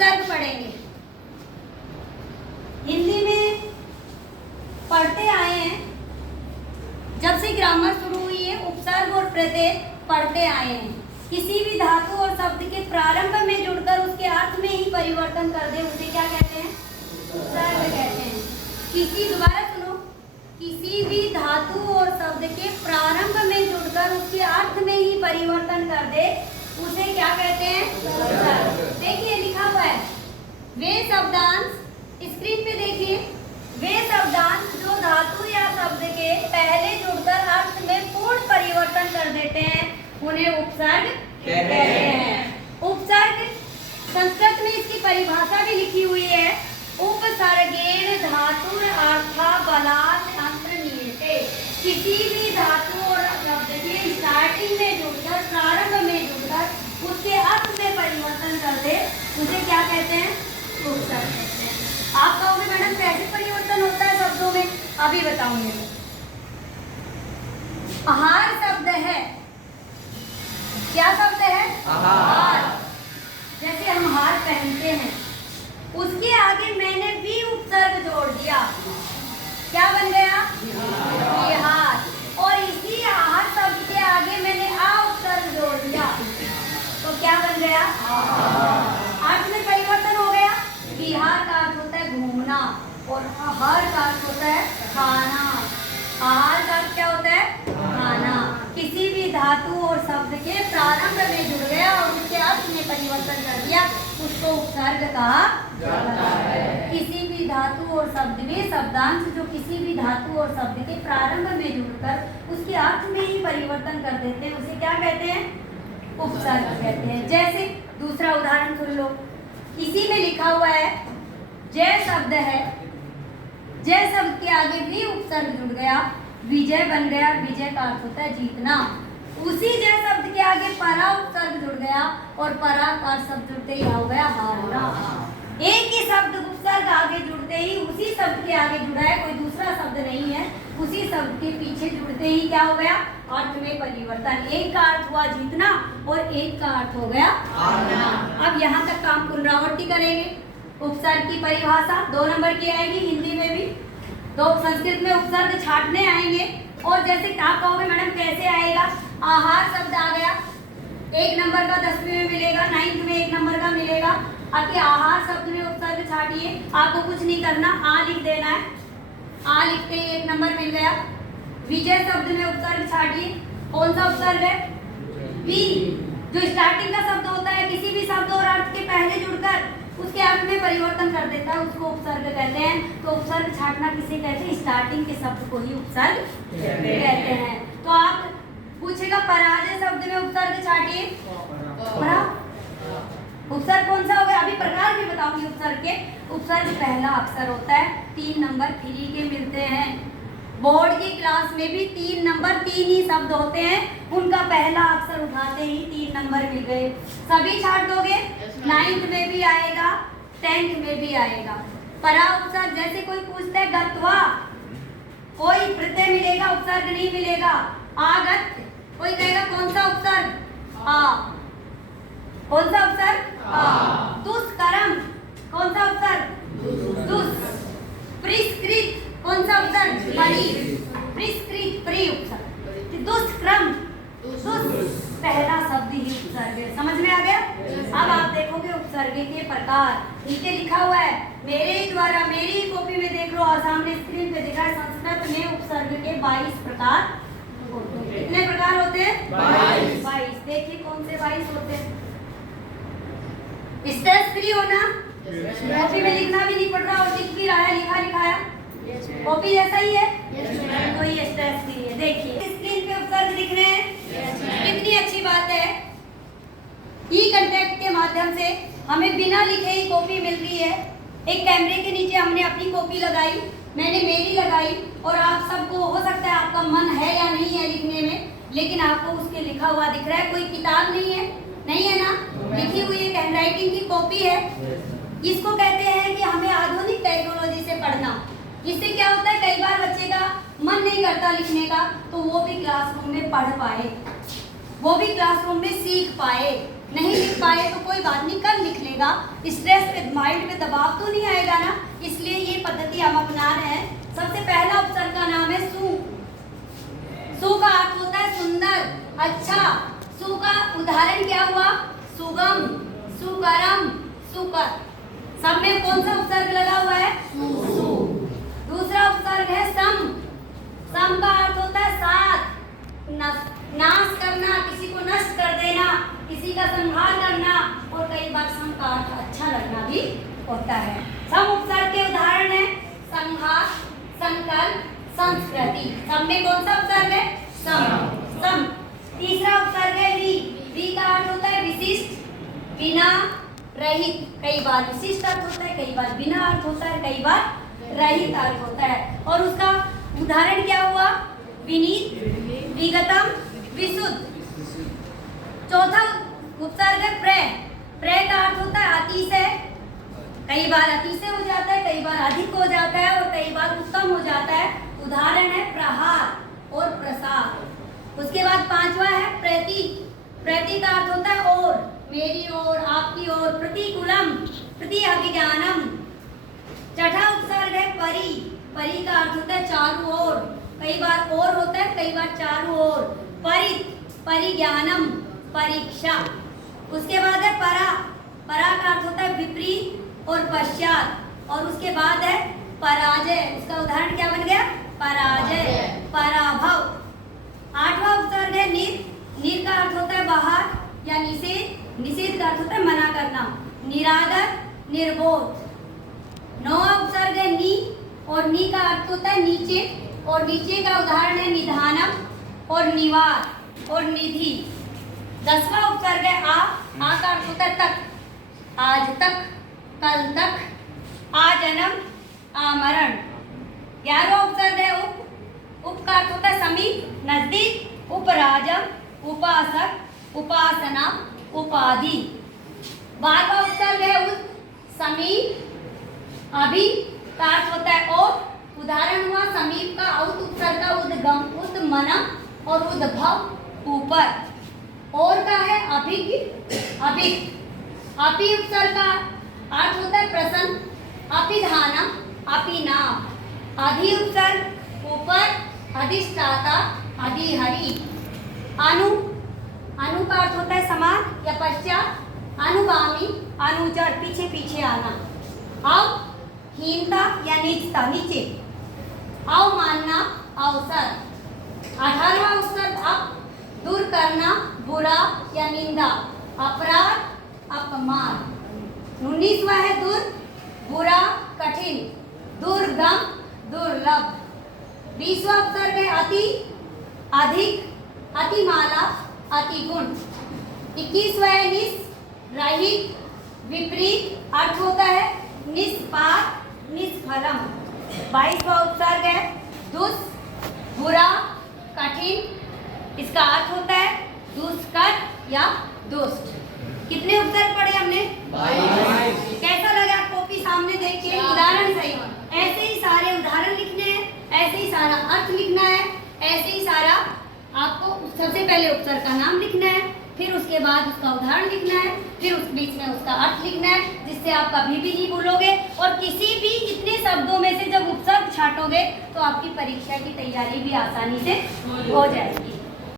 उपसर्ग पढ़ेंगे। हिंदी में पढ़ते आए हैं, जब से ग्रामर शुरू हुई है उपसर्ग और प्रत्यय पढ़ते आए हैं। किसी भी धातु और शब्द के प्रारंभ में जुड़कर उसके अर्थ में ही परिवर्तन कर दे उसे क्या कहते हैं? उपसर्ग कहते हैं। दोबारा सुनो, किसी भी धातु और शब्द के प्रारंभ में जुड़कर उसके अर्थ में ही परिवर्तन कर दे उसे क्या कहते हैं? उपसर्ग। देखिए लिखा हुआ है, वे शब्दांश, स्क्रीन पे देखिए, वे शब्दांश जो धातु या शब्द के पहले जुड़कर अर्थ में पूर्ण परिवर्तन कर देते हैं उन्हें उपसर्ग कहते हैं। उपसर्ग संस्कृत में इसकी परिभाषा भी लिखी हुई है, उपसर्गेण धातुर अर्था बलात् अंतर्निहिते। किसी भी धातु और शब्द के स्टार्टिंग में जुड़कर, प्रारंभ में जुड़कर उसके अर्थ में परिवर्तन कर दे उसे क्या कहते हैं? उपसर्ग कहते हैं। आप कहोगे मैडम कैसे परिवर्तन होता है शब्दों में? अभी बताऊंगी। आहार शब्द है, क्या शब्द है? आहार। जैसे हम हार पहनते हैं, उसके आगे मैंने भी उपसर्ग जोड़ दिया, क्या बन गया? बिहार। और इसी आहार शब्द के आगे मैंने आ उपसर्ग जोड़ दिया तो क्या बन गया? अर्थ में परिवर्तन हो गया। बिहार का अर्थ होता है घूमना और आहार का अर्थ होता है खाना। आहार का अर्थ क्या होता है? खाना। किसी भी धातु और शब्द के प्रारंभ में जुड़ गया और उसके अर्थ में परिवर्तन कर दिया उसको उपसर्ग कहा जाता है। किसी भी धातु और शब्द में शब्दांश जो किसी भी धातु और शब्द के प्रारंभ में जुड़कर उसके अर्थ में ही परिवर्तन कर देते हैं उसे क्या कहते हैं? उपसर्ग कहते हैं। जैसे दूसरा उदाहरण सुन लो, इसी में लिखा हुआ है जय शब्द है, जय शब्द के आगे भी उपसर्ग जुड़ गया, विजय बन गया। विजय का अर्थ होता है जीतना। उसी जय शब्द के आगे परा उपसर्ग जुड़ गया और परा का शब्द जुड़ते ही हो गया हारना। एक ही शब्द उपसर्ग आगे जुड़ते ही उसी शब्द के आगे जुड़ा है, कोई दूसरा शब्द नहीं है, उसी शब्द के पीछे जुड़ते ही क्या हो गया? अर्थ में परिवर्तन। एक का अर्थ हुआ जीतना और एक का अर्थ हो गया हारना। अब यहाँ तक काम पुनरावृत्ति करेंगे। उपसर्ग की परिभाषा 2 नंबर की आएगी हिंदी में भी, तो संस्कृत में उपसर्ग छाटने आएंगे। और जैसे आप कहोगे मैडम कैसे आएगा? आहार शब्द आ गया, 1 नंबर का 10वीं में मिलेगा, 9th में 1 नंबर का मिलेगा। अब आहार शब्द में उपसर्ग छाटिए, आपको कुछ नहीं करना, आ लिख देना है, आ लिखते ही 1 नंबर मिल गया। विजय शब्द में उपसर्ग छाटिए, कौन सा उपसर्ग है? वी। जो स्टार्टिंग का शब्द होता है किसी भी शब्द और अर्थ के पहले जुड़कर उसके अर्थ में परिवर्तन कर देता है उसको उपसर्ग कहते हैं। तो उपसर्ग छाटना किसे कहते हैं? स्टार्टिंग के शब्द को ही उपसर्ग कहते हैं। तो आप पूछेगा पराजय शब्द में उपसर्ग छाटिए, उपसर्ग कौन सा हो गया? अभी प्रकार भी बताऊंगी उपसर्ग के। उपसर्ग पहला अक्षर होता है, 3 नंबर फ्री के मिलते हैं। बोर्ड की क्लास में भी 3 नंबर 3 ही शब्द होते हैं, उनका पहला अक्षर उठाते ही 3 नंबर मिल गए। सभी छाट दोगे? 9th में भी आएगा, 10th में भी आएगा। परा उपसर्ग, जैसे कोई पूछता है गत्वा, कोई प्रत्यय मिलेगा, उपसर्ग नहीं मिलेगा। आगत, कोई कहेगा कौन सा उपसर्ग? आ। कौन सा उपसर्ग? आ। दुष्कर्म, कौन सा उपसर्ग? दुस। प्रिस्कृत, कौन सा उपसर्ग? परि। प्रिस्कृत प्रि उपसर्ग। दुष्क्रम, दुस पहला शब्द ही उपसर्ग है। समझ में आ गया? अब आप देखोगे उपसर्ग के प्रकार, नीचे लिखा हुआ है मेरे द्वारा, मेरी कॉपी में देख लो और सामने स्क्रीन पे दिखा है, संस्कृत में उपसर्ग के 22 प्रकार होते हैं। कितने प्रकार होते हैं? 22। देखिए कौन से 22 होते हैं। स्ट्रेस फ्री होना, कॉपी में लिखना भी नहीं पड़ रहा और लिख भी रहा है, लिखा लिखाया कॉपी जैसा ही है, तो ये स्ट्रेस फ्री है। देखिए स्क्रीन पे उपसर्ग दिख रहे हैं, कितनी अच्छी बात है। ई कांटेक्ट के माध्यम से हमें बिना लिखे ही कॉपी मिल रही है। एक कैमरे के नीचे हमने अपनी कॉपी लगाई, मैंने मेरी लगाई, और आप सबको हो सकता है आपका मन है या नहीं है लिखने में, लेकिन आपको उसके लिखा हुआ दिख रहा है। कोई किताब नहीं है, नहीं है ना, लिखी हुई एक हैंडराइटिंग की कॉपी है। इसको कहते हैं कि हमें आधुनिक टेक्नोलॉजी से पढ़ना। इससे क्या होता है, कई बार बच्चे का मन नहीं करता लिखने का, तो वो भी क्लासरूम में पढ़ पाए, वो भी क्लासरूम में सीख पाए। नहीं लिख पाए तो कोई बात नहीं, कल लिख लेगा। स्ट्रेस पे, माइंड पे दबाव तो नहीं आएगा ना, इसलिए ये पद्धति हम अपना रहे हैं। सबसे पहला उपसर्ग का नाम है सु। सु का अर्थ होता है सुंदर, अच्छा। सु का उदाहरण क्या हुआ? सुगम, सुकरम, सुकर। सब में कौन सा उपसर्ग लगा हुआ है? सु। दूसरा उपसर्ग है सम। सम का अर्थ होता है साथ, नाश करना, किसी को नष्ट कर देना, किसी का संहार करना, और कई बार सम का अर्थ अच्छा लगना भी होता है। सम उपसर्ग के उदाहरण है संहार, संकल्प, संस्कृति। सब में कौन सा उपसर्ग है? सम। सम। तीसरा उपसर्ग है वी। वी का अर्थ होता है विशिष्ट, बिना, रहित। कई बार विशिष्ट अर्थ होता है, कई बार बिना अर्थ होता है, कई बार रहित अर्थ होता है। और उसका उदाहरण क्या हुआ? विनीत, विगतम, विशुद्ध। चौथा उपसर्ग है प्रय। प्रय का अर्थ होता है अतिशय। कई बार अतिशय हो जाता है, कई बार अधिक हो जाता है, और कई बार उत्तम हो जाता है। उदाहरण है प्रहार और प्रसार। उसके बाद पांचवा है प्रति। प्रति का अर्थ होता है और, मेरी ओर, आपकी ओर। प्रतिकूलम, प्रति अभिज्ञानम। छठा उपसर्ग है परि। परि का अर्थ होता है चारों ओर। कई बार और होता है, कई बार चारों ओर। परित, परिज्ञानम, परीक्षा। उसके बाद है परा। परा का अर्थ होता है विपरीत और पश्चात। और उसके बाद है पराजय। उसका उदाहरण क्या बन गया? पराजय, पराभव। आठवां उपसर्ग है निर। निर का अर्थ होता है बाहर या निषेध। निषेध का अर्थ होता है मना करना, निरादर, निर्बोध। नौवां उपसर्ग है नी। और नी का अर्थ होता है नीचे, और नीचे का उदाहरण है निधानम और निवार और निधि। 10वां उपसर्ग है आ। आ का अर्थ होता है तक, आज तक, कल तक, आजन्म, आमरण। 11वां उपसर्ग है उप। उप का अर्थ होता है समीप, नजदीक, उपराजम, उपासक, उपासना, उपाधि। 12वां उपसर्ग है उद। समीप, अभी का अर्थ होता है और। उदाहरण हुआ समीप का औत उपसर्ग का उद्गम, उद्मनम और उद्भव, ऊपर। और का है अभिज्ञ, अभिक। अपि उपसर्ग का अर्थ होता है प्रसन्न, अपिधानम, अपिनाम। अधि उपसर्ग ऊपर, अधिष्ठाता, अधिहरि। अनु। अनु का अर्थ होता है समान या पश्चात, अनुगामी, अनुचर, पीछे पीछे आना। अव, हीनता या नीचता, नीचे। अवमानना, अवसर। 18वां उपसर्ग अप। दूर करना, बुरा या निंदा, अपराध, अपमान। 19वां है दूर, बुरा, कठिन, दुर्गम, दुर्लभ। 20वां उपसर्ग है अति, अधिक, अतिमाला, अतिगुण। 21वां है निस, रहित, विपरीत अर्थ होता है निष्पाप, निष्फलम। 22वां उपसर्ग है दुष्, बुरा, कठिन। इसका अर्थ होता है दुष्कर या दुष्ट। कितने उपसर्ग पढ़े हमने? 22। कैसा लगा कॉपी सामने देख के? उदाहरण सही। ऐसे ही सारे उदाहरण लिखने हैं, ऐसे ही सारा अर्थ लिखना है, ऐसे ही सारा आपको सबसे पहले उपसर्ग का नाम लिखना है, फिर उसके बाद उसका उदाहरण लिखना है, फिर उस बीच में उसका अर्थ लिखना है, जिससे आप कभी भी नहीं भूलोगे। और किसी भी इतने शब्दों में से जब उपसर्ग छांटोगे तो आपकी परीक्षा की तैयारी भी आसानी से हो जाएगी।